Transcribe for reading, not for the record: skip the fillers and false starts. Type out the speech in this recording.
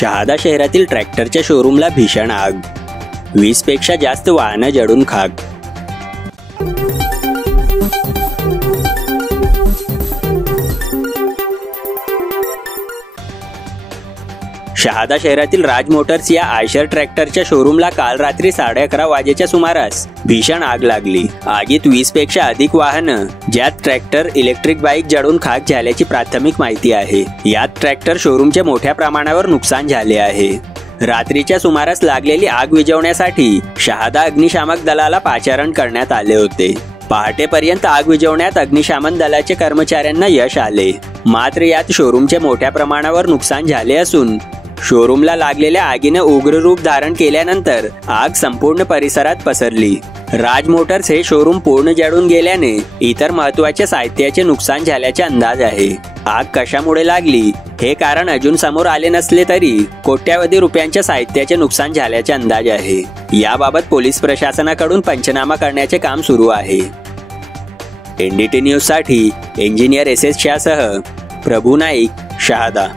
शहादा शहरातील ट्रॅक्टरच्या शोरूमला भीषण आग, 20 पेक्षा जास्त वाहनं जळून खाक। शहादा शहरातील राज मोटर्स या आयशर ट्रॅक्टरच्या शोरूमला काल रात्री 11:30 वाजेच्या सुमारास भीषण आग लागली। आगीत 20 पेक्षा अधिक वाहनं, ज्यात ट्रॅक्टर, इलेक्ट्रिक बाईक जळून खाक झाल्याची प्राथमिक माहिती आहे। यात ट्रॅक्टर शोरूमचे मोठ्या प्रमाणावर नुकसान झाले आहे। रात्रीच्या सुमारास लागलेली आग विझवण्यासाठी शहादा अग्निशामक दलाला पाचारण करण्यात आले होते। पहाटेपर्यंत आग विझवण्यात अग्निशमन दलाचे कर्मचाऱ्यांना यश आले, मात्र यात शोरूमचे मोठ्या प्रमाणावर नुकसान झाले असून शोरूमला लागलेल्या आगीने उग्र रूप धारण केल्यानंतर आग संपूर्ण परिसरात पसरली। राज मोटर्स हे शोरूम पूर्ण जळून गेल्याने इतर महत्त्वाच्या साहित्याचे नुकसान झाल्याचे अंदाज आहे। आग कशामुळे लागली हे कारण अजून समोर आले नसले तरी कोट्यावधी रुपयांच्या साहित्याचे नुकसान झाल्याचे अंदाज आहे। याबाबत पोलीस प्रशासनाकडून पंचनामा करण्याचे काम सुरू आहे। NDT न्यूज साठी इंजिनियर SS शाहसह प्रभू नाईक, शहादा।